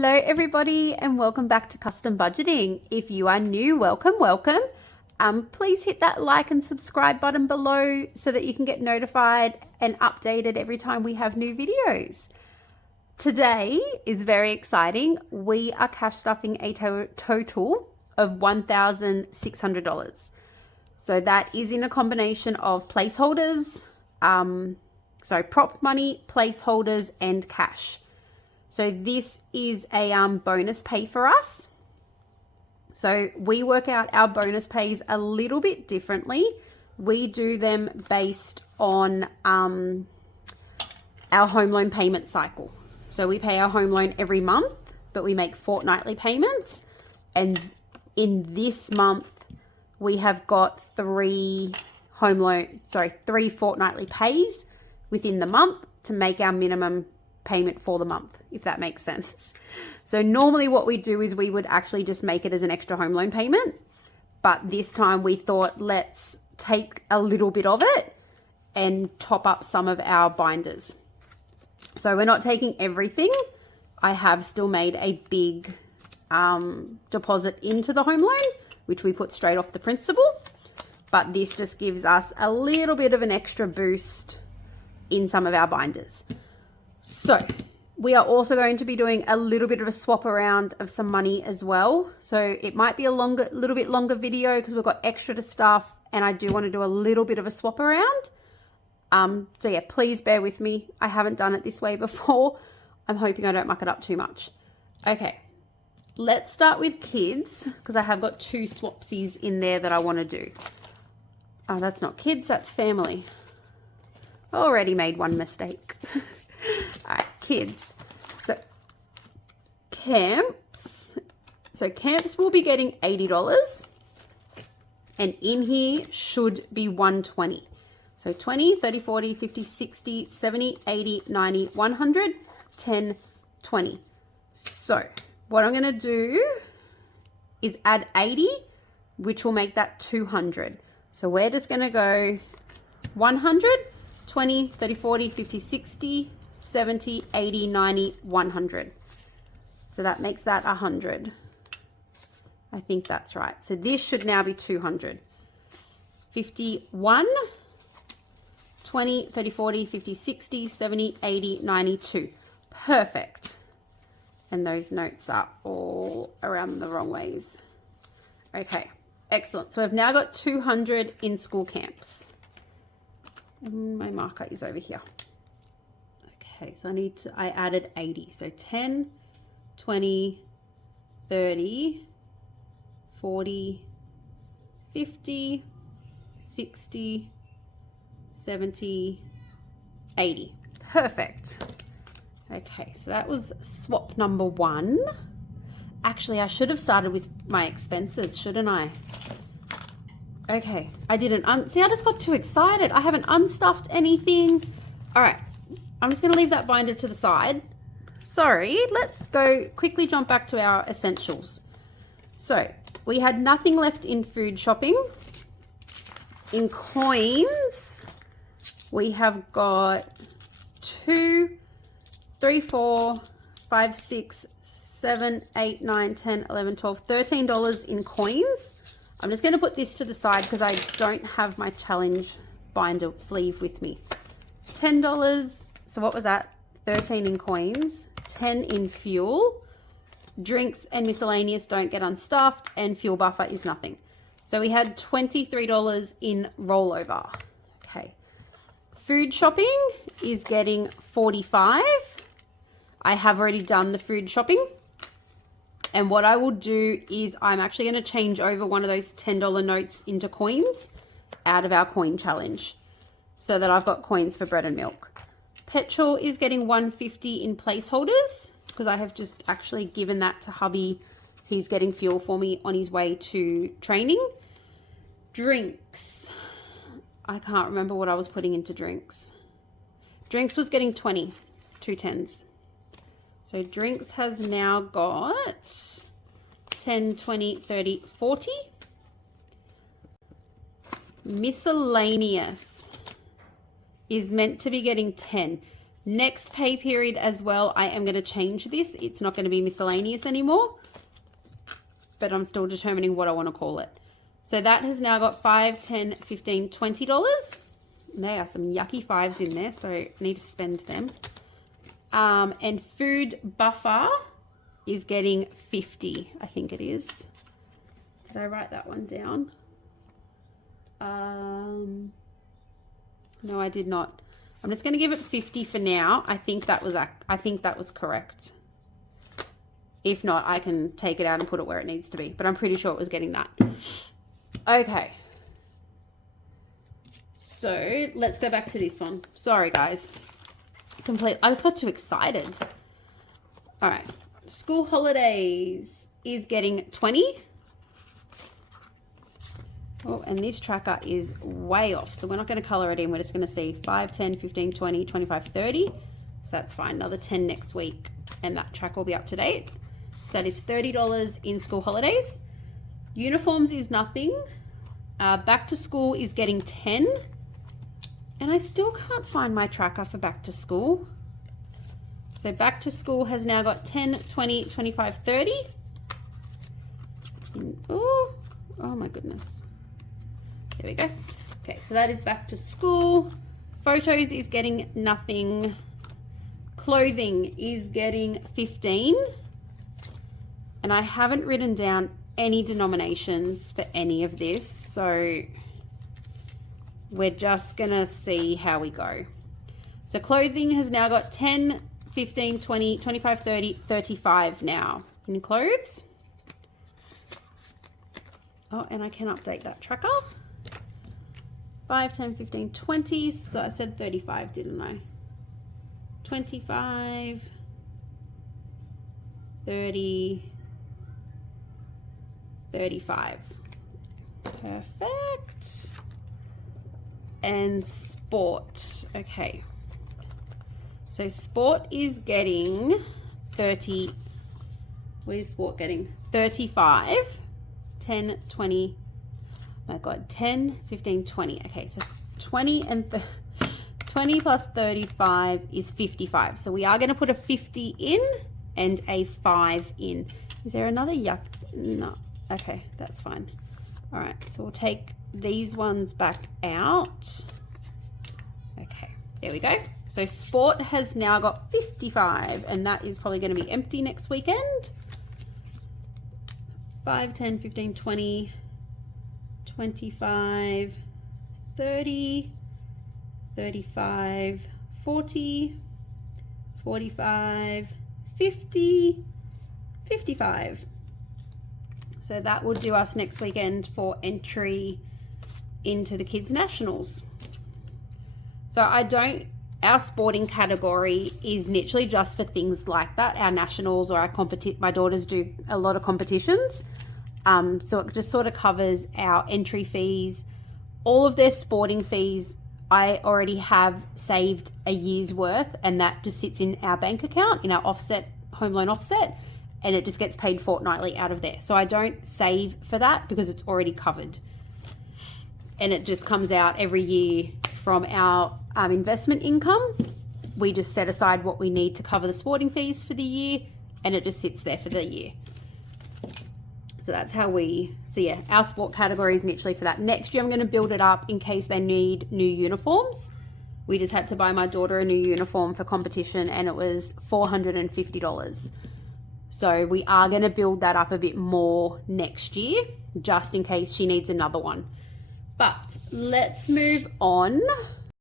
Hello everybody and welcome back to Custom Budgeting. If you are new, welcome. Please hit that like and subscribe button below so that you can get notified and updated every time we have new videos. Today is very exciting. We are cash stuffing a total of $1,600. So that is in a combination of placeholders, prop money, placeholders, and cash. So this is a bonus pay for us. So we work out our bonus pays a little bit differently. We do them based on our home loan payment cycle. So we pay our home loan every month, but we make fortnightly payments. And in this month, we have got three fortnightly pays within the month to make our minimum payment for the month, if that makes sense. So normally what we do is we would actually just make it as an extra home loan payment. But this time we thought, let's take a little bit of it and top up some of our binders. So we're not taking everything. I have still made a big deposit into the home loan, which we put straight off the principal. But this just gives us a little bit of an extra boost in some of our binders. So we are also going to be doing a little bit of a swap around of some money as well. So it might be a little bit longer video because we've got extra to stuff and I do want to do a little bit of a swap around. So yeah, please bear with me. I haven't done it this way before. I'm hoping I don't muck it up too much. Okay, let's start with kids because I have got two swapsies in there that I want to do. Oh, that's not kids, that's family. Already made one mistake. All right, kids. So camps will be getting $80 and in here should be $120. So 20, 30, 40, 50, 60, 70, 80, 90, 100, 10, 20. So what I'm going to do is add 80, which will make that 200. So we're just going to go 100, 20, 30, 40, 50, 60, 70, 80, 90, 100. So that makes that 100. I think that's right. So this should now be 200. 51, 20, 30, 40, 50, 60, 70, 80, 92. Perfect. And those notes are all around the wrong ways. Okay, excellent. So I've now got 200 in school camps. And my marker is over here. Okay, so I added 80. So 10, 20, 30, 40, 50, 60, 70, 80. Perfect. Okay, so that was swap number one. Actually, I should have started with my expenses, shouldn't I? Okay, I didn't. See, I just got too excited. I haven't unstuffed anything. All right, I'm just going to leave that binder to the side. Sorry, let's quickly jump back to our essentials. So we had nothing left in food shopping. In coins, we have got 2, 3, 4, 5, 6, 7, 8, 9, 10, 11, 12, $13 in coins. I'm just going to put this to the side because I don't have my challenge binder sleeve with me. $10. So what was that? 13 in coins, 10 in fuel. Drinks and miscellaneous don't get unstuffed and fuel buffer is nothing. So we had $23 in rollover. Okay. Food shopping is getting 45. I have already done the food shopping. And what I will do is I'm actually going to change over one of those $10 notes into coins out of our coin challenge so that I've got coins for bread and milk. Petrol is getting $1.50 in placeholders because I have just actually given that to hubby. He's getting fuel for me on his way to training. Drinks. I can't remember what I was putting into drinks. Drinks was getting 20, 2 10s. So drinks has now got 10, 20, 30, 40. Miscellaneous is meant to be getting 10. Next pay period as well, I am going to change this. It's not going to be miscellaneous anymore, but I'm still determining what I want to call it. So that has now got $5, $10, $15, $20. There are some yucky fives in there, so I need to spend them. And food buffer is getting 50, I think it is. Did I write that one down? No, I did not. I'm just going to give it 50 for now. I think that was correct. If not, I can take it out and put it where it needs to be, but I'm pretty sure it was getting that. Okay. So let's go back to this one. Sorry, guys. I just got too excited. All right. School holidays is getting 20. Oh, and this tracker is way off. So we're not going to color it in. We're just going to see 5, 10, 15, 20, 25, 30. So that's fine. Another 10 next week. And that track will be up to date. So that is $30 in school holidays. Uniforms is nothing. Back to school is getting 10. And I still can't find my tracker for back to school. So back to school has now got 10, 20, 25, 30. Oh my goodness. There we go. Okay, so that is back to school. Photos is getting nothing. Clothing is getting 15. And I haven't written down any denominations for any of this. So we're just going to see how we go. So clothing has now got 10, 15, 20, 25, 30, 35 now in clothes. Oh, and I can update that tracker. 5, 10, 15, 20. So I said 35, didn't I? 25, 30, 35. Perfect. And sport. Okay. So sport is getting 30. What is sport getting? 35. 10, 20. Oh my God. 10, 15, 20. Okay. So 20 and 20 plus 35 is 55. So we are going to put a 50 in and a 5 in. Is there another yuck? No. Okay. That's fine. All right. So we'll take these ones back out. Okay, there we go. So sport has now got 55, and that is probably going to be empty next weekend. 5, 10, 15, 20, 25, 30, 35, 40, 45, 50, 55. So that will do us next weekend for entry into the Kids Nationals. So our sporting category is literally just for things like that. Our nationals or my daughters do a lot of competitions. So it just sort of covers our entry fees. All of their sporting fees, I already have saved a year's worth, and that just sits in our bank account, in our offset, home loan offset, and it just gets paid fortnightly out of there. So I don't save for that because it's already covered. And it just comes out every year from our investment income. We just set aside what we need to cover the sporting fees for the year, and it just sits there for the year. So that's how our sport category is literally for that. Next year, I'm going to build it up in case they need new uniforms. We just had to buy my daughter a new uniform for competition, and it was $450. So we are going to build that up a bit more next year, just in case she needs another one. But let's move on.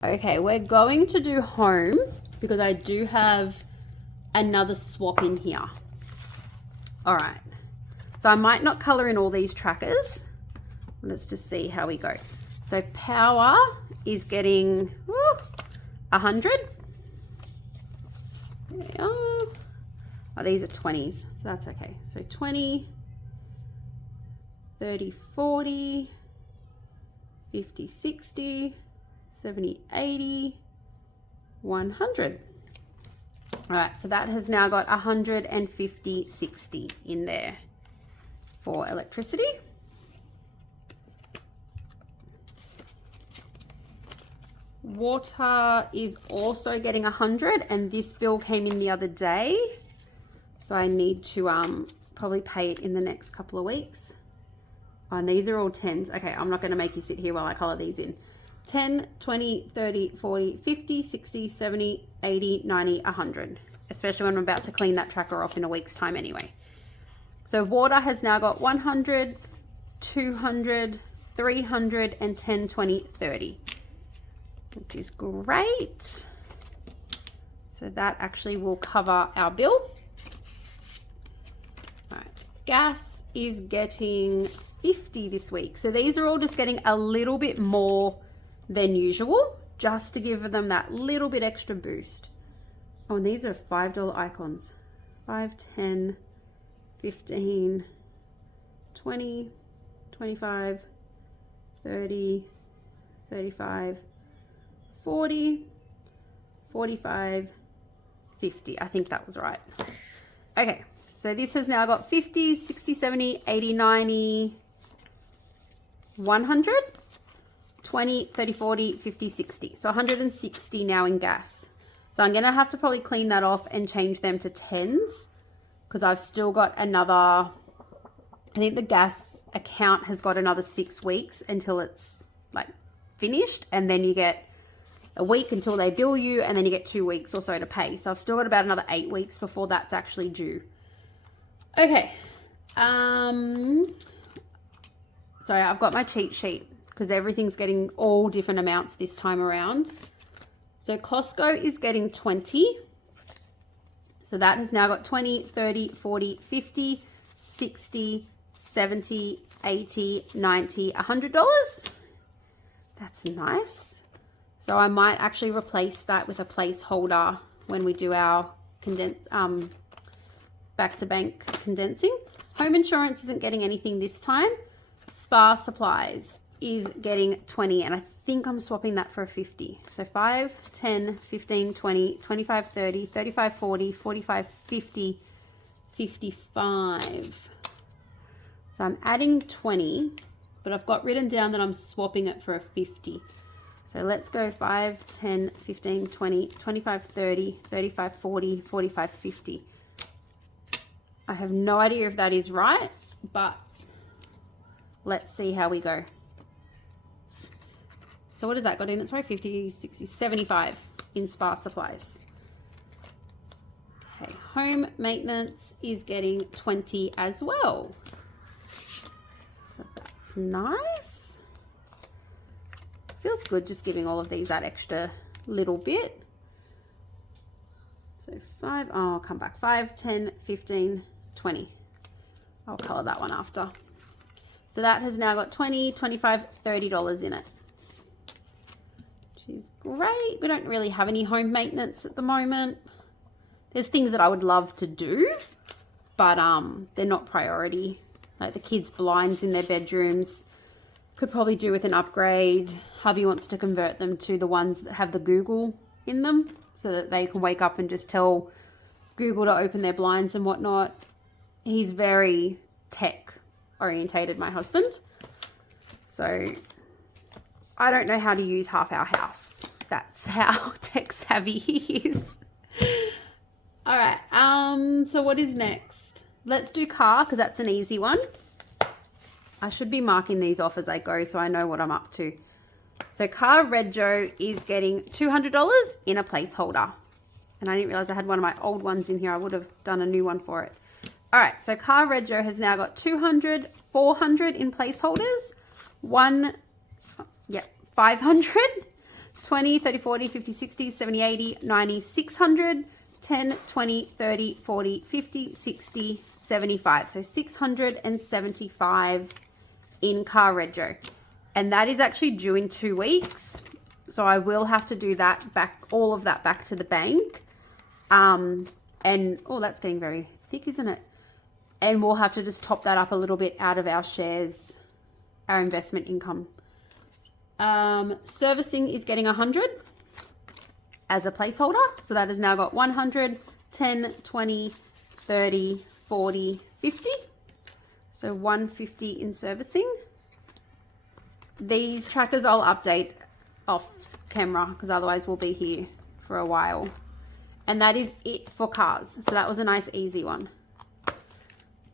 Okay, we're going to do home because I do have another swap in here. All right. So I might not color in all these trackers. Let's just see how we go. So power is getting 100. There we are. Oh, these are 20s, so that's okay. So 20, 30, 40, 50, 60, 70, 80, 100. All right, so that has now got 150, 60 in there for electricity. Water is also getting 100, and this bill came in the other day. So I need to probably pay it in the next couple of weeks. Oh, and these are all 10s. Okay, I'm not going to make you sit here while I color these in. 10, 20, 30, 40, 50, 60, 70, 80, 90, 100. Especially when I'm about to clean that tracker off in a week's time anyway. So water has now got 100, 200, 300, and 10, 20, 30. Which is great. So that actually will cover our bill. All right, gas is getting 50 this week. So these are all just getting a little bit more than usual, just to give them that little bit extra boost. Oh, and these are $5 icons. 5, 10, 15, 20, 25, 30, 35, 40, 45, 50. I think that was right. Okay, so this has now got 50, 60, 70, 80, 90, 100, 20, 30, 40, 50, 60. So 160 now in gas. So I'm going to have to probably clean that off and change them to 10s because I've still got another, I think the gas account has got another 6 weeks until it's like finished, and then you get a week until they bill you, and then you get 2 weeks or so to pay. So I've still got about another 8 weeks before that's actually due. Okay. Sorry, I've got my cheat sheet because everything's getting all different amounts this time around. So Costco is getting 20. So that has now got 20, 30, 40, 50, 60, 70, 80, 90, $100. That's nice. So I might actually replace that with a placeholder when we do our back-to-bank condensing. Home insurance isn't getting anything this time. Spa supplies is getting 20, and I think I'm swapping that for a 50. So 5, 10, 15, 20, 25, 30, 35, 40, 45, 50, 55. So I'm adding 20, but I've got written down that I'm swapping it for a 50. So let's go 5, 10, 15, 20, 25, 30, 35, 40, 45, 50. I have no idea if that is right, but let's see how we go. So what has that got in? It's right, 50, 60, 75 in spa supplies. Okay, home maintenance is getting 20 as well. So that's nice. Feels good just giving all of these that extra little bit. So 5, oh, I'll come back. 5, 10, 15, 20. I'll color that one after. So that has now got 20, 25, $30 in it. Which is great. We don't really have any home maintenance at the moment. There's things that I would love to do, but they're not priority. Like the kids' blinds in their bedrooms, could probably do with an upgrade. Hubby wants to convert them to the ones that have the Google in them so that they can wake up and just tell Google to open their blinds and whatnot. He's very tech orientated, my husband. So I don't know how to use half our house. That's how tech savvy he is. All right. So what is next? Let's do car because that's an easy one. I should be marking these off as I go so I know what I'm up to. So Car Rego is getting $200 in a placeholder. And I didn't realize I had one of my old ones in here. I would have done a new one for it. All right, so Car Rego has now got 200, 400 in placeholders. 500, 20, 30, 40, 50, 60, 70, 80, 90, 600, 10, 20, 30, 40, 50, 60, 75. So 675 in Car Rego. And that is actually due in 2 weeks. So I will have to do that back, all of that back to the bank. And, oh, that's getting very thick, isn't it? And we'll have to just top that up a little bit out of our shares, our investment income. Servicing is getting 100 as a placeholder. So that has now got 100, 10, 20, 30, 40, 50. So 150 in servicing. These trackers I'll update off camera because otherwise we'll be here for a while. And that is it for cars. So that was a nice easy one.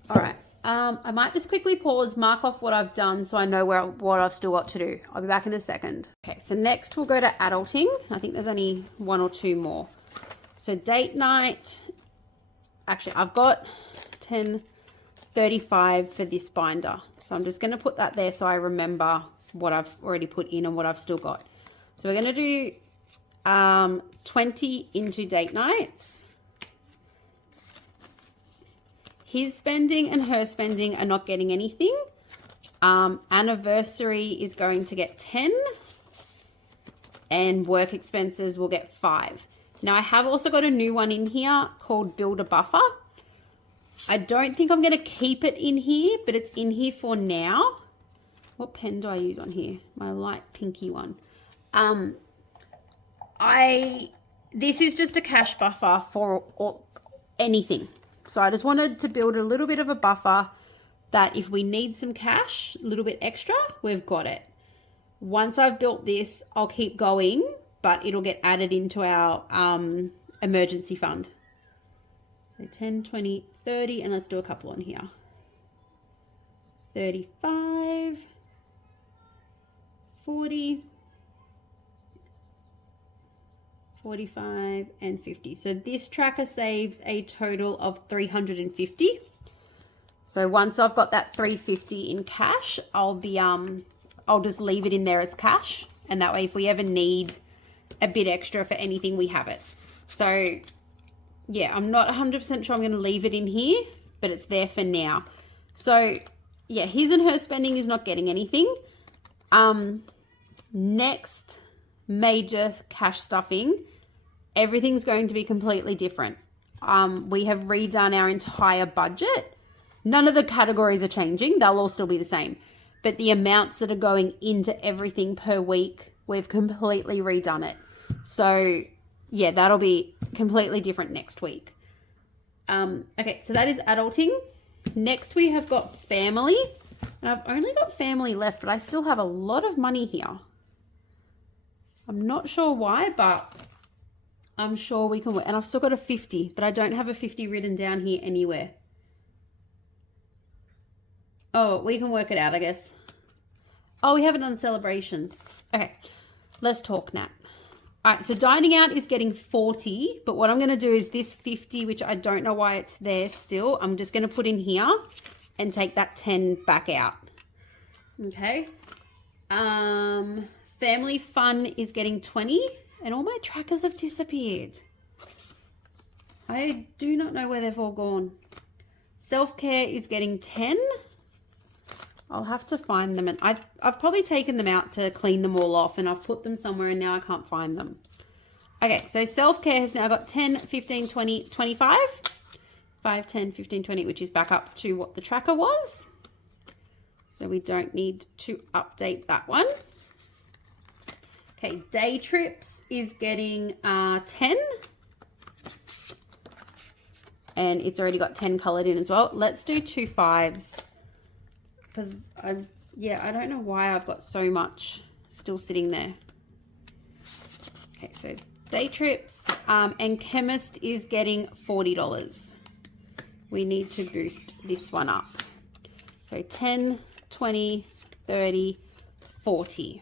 All right. I might just quickly pause, mark off what I've done so I know what I've still got to do. I'll be back in a second. Okay, so next we'll go to adulting. I think there's only 1 or 2 more. So date night. Actually, I've got 10.35 for this binder. So I'm just going to put that there so I remember what I've already put in and what I've still got. So we're going to do 20 into date nights. His spending and her spending are not getting anything. Anniversary is going to get 10. And work expenses will get 5. Now I have also got a new one in here called Build a Buffer. I don't think I'm going to keep it in here, but it's in here for now. What pen do I use on here? My light pinky one. This is just a cash buffer for anything. So I just wanted to build a little bit of a buffer that if we need some cash, a little bit extra, we've got it. Once I've built this, I'll keep going, but it'll get added into our emergency fund. So 10, 20, 30, and let's do a couple on here. 35, 40, 45, and 50. So this tracker saves a total of 350. So once I've got that 350 in cash, I'll just leave it in there as cash. And that way, if we ever need a bit extra for anything, we have it. So yeah, I'm not 100% sure I'm going to leave it in here, but it's there for now. So yeah, his and her spending is not getting anything. Next major cash stuffing, everything's going to be completely different. We have redone our entire budget. None of the categories are changing. They'll all still be the same. But the amounts that are going into everything per week, we've completely redone it. So yeah, that'll be completely different next week. Okay, so that is adulting. Next we have got family. And I've only got family left, but I still have a lot of money here. I'm not sure why, but I'm sure we can work. And I've still got a 50, but I don't have a 50 written down here anywhere. Oh, we can work it out, I guess. Oh, we haven't done celebrations. Okay, let's talk, Nat. All right, so dining out is getting 40, but what I'm going to do is this 50, which I don't know why it's there still, I'm just going to put in here and take that 10 back out. Okay. Family fun is getting 20, and all my trackers have disappeared. I do not know where they've all gone. Self-care is getting 10. I'll have to find them, and I've probably taken them out to clean them all off, and I've put them somewhere and now I can't find them. Okay, so self-care has now got 10, 15, 20, 25. 5, 10, 15, 20, which is back up to what the tracker was. So we don't need to update that one. Okay, day trips is getting 10. And it's already got 10 colored in as well. Let's do 2 5s. Because I don't know why I've got so much still sitting there. Okay, so day trips and chemist is getting $40. We need to boost this one up. So 10, 20, 30, 40.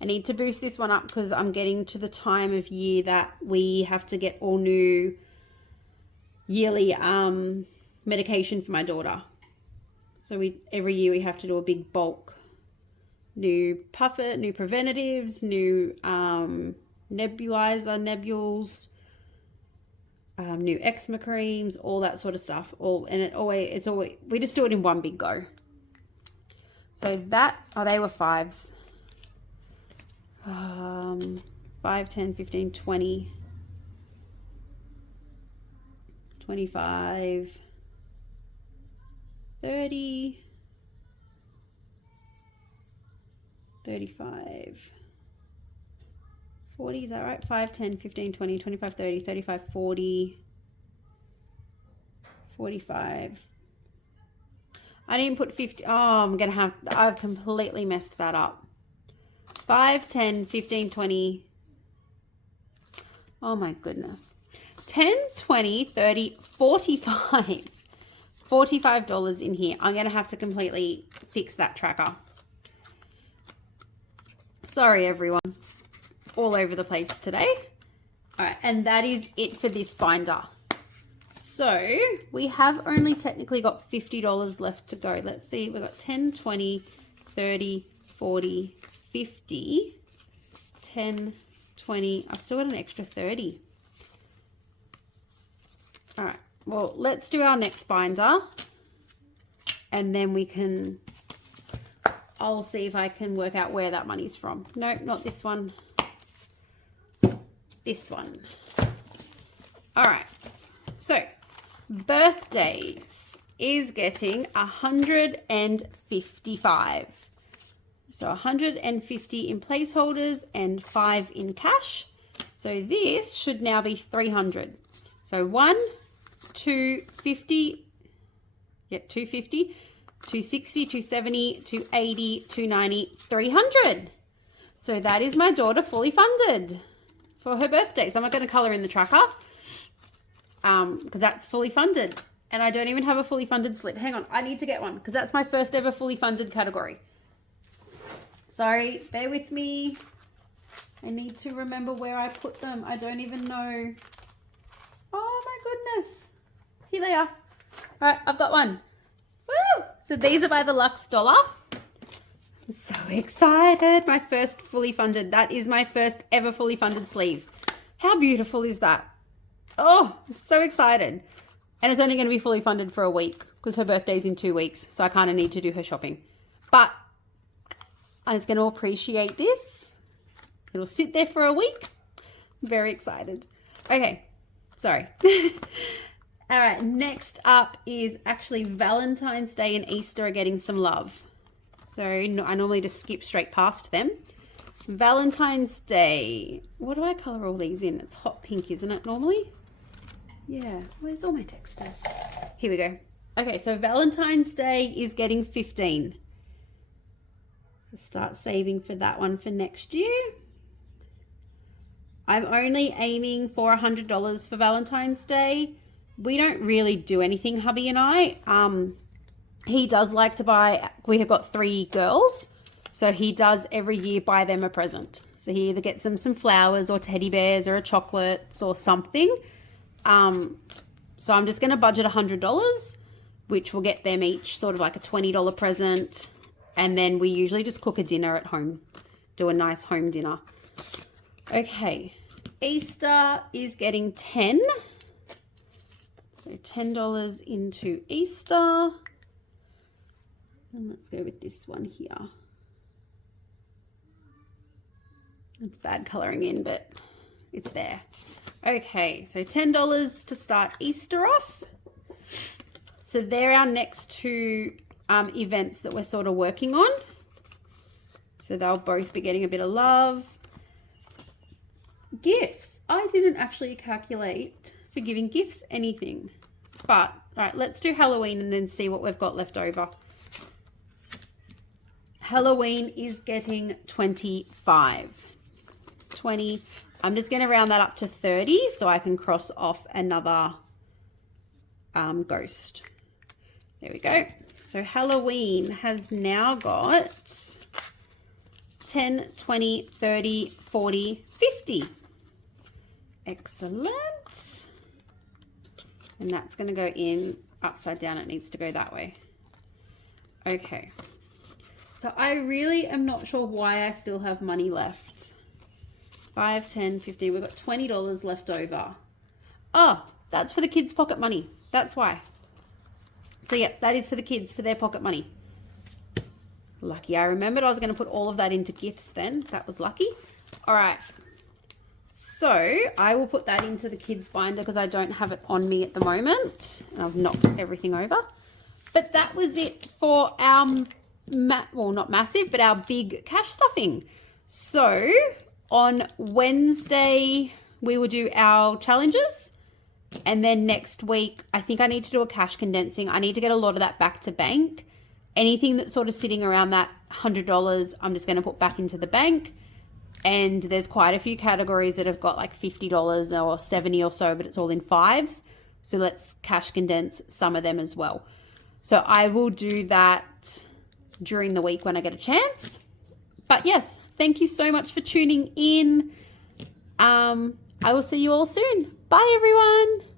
I need to boost this one up because I'm getting to the time of year that we have to get all new yearly medication for my daughter. So every year we have to do a big bulk. New puffer, new preventatives, new nebulizer, nebules, new eczema creams, all that sort of stuff. It's always we just do it in one big go. So they were 5s. 5, 10, 15, 20, 25, 30, 35, 40, is that right? 5, 10, 15, 20, 25, 30, 35, 40, 45. I didn't put 50. Oh, I've completely messed that up. 5, 10, 15, 20. Oh my goodness. 10, 20, 30, 45. $45 in here. I'm going to have to completely fix that tracker. Sorry, everyone. All over the place today. All right, and that is it for this binder. So we have only technically got $50 left to go. Let's see. We've got 10, 20, 30, 40, 50, 10, 20. I've still got an extra 30. All right. Well, let's do our next binder. And then we can... I'll see if I can work out where that money's from. No, not this one. This one. All right. So, birthdays is getting 155. So 150 in placeholders and 5 in cash. So this should now be 300. So 1, 250, yeah, 250, 260, 270, 280, 290, 300. So that is my daughter fully funded for her birthday. So I'm not going to color in the tracker because that's fully funded. And I don't even have a fully funded slip. Hang on, I need to get one because that's my first ever fully funded category. Sorry, bear with me. I need to remember where I put them. I don't even know. Oh my goodness. Here they are. All right, I've got one. Woo! So these are by the Lux Dollar. I'm so excited. My first fully funded. That is my first ever fully funded sleeve. How beautiful is that? Oh, I'm so excited. And it's only going to be fully funded for a week because her birthday's in 2 weeks. So I kind of need to do her shopping. But I was going to appreciate this. It'll sit there for a week. I'm very excited. Okay. Sorry. All right. Next up is actually Valentine's Day and Easter are getting some love. So I normally just skip straight past them. Valentine's Day. What do I color all these in? It's hot pink, isn't it, normally? Yeah. Where's all my textures? Here we go. Okay. So Valentine's Day is getting 15. So start saving for that one for next year. I'm only aiming for $100 for Valentine's Day. We don't really do anything, hubby and I. He does like to buy, we have got 3 girls, so he does every year buy them a present. So he either gets them some flowers or teddy bears or chocolates or something. So I'm just going to budget $100, which will get them each sort of like a $20 present. And then we usually just cook a dinner at home, do a nice home dinner. Okay, Easter is getting 10. So $10 into Easter. And let's go with this one here. It's bad coloring in, but it's there. Okay, so $10 to start Easter off. So they're our next 2 events that we're sort of working on. So they'll both be getting a bit of love. Gifts. I didn't actually calculate for giving gifts anything. But, all right, let's do Halloween and then see what we've got left over. Halloween is getting 25. 20. I'm just going to round that up to 30 so I can cross off another ghost. There we go. So Halloween has now got 10, 20, 30, 40, 50. Excellent. And that's going to go in upside down. It needs to go that way. Okay. So I really am not sure why I still have money left. 5, 10, 15. We've got $20 left over. Oh, that's for the kids' pocket money. That's why. So yeah, that is for the kids, for their pocket money. Lucky I remembered I was going to put all of that into gifts then. That was lucky. All right. So I will put that into the kids binder because I don't have it on me at the moment. I've knocked everything over. But that was it for our, well, not massive, but our big cash stuffing. So on Wednesday, we will do our challenges. And then next week, I think I need to do a cash condensing. I need to get a lot of that back to bank. Anything that's sort of sitting around that $100 I'm just going to put back into the bank. And there's quite a few categories that have got like $50 or 70 or so, but it's all in fives. So let's cash condense some of them as well. So I will do that during the week when I get a chance. But yes, thank you so much for tuning in. I will see you all soon. Bye, everyone.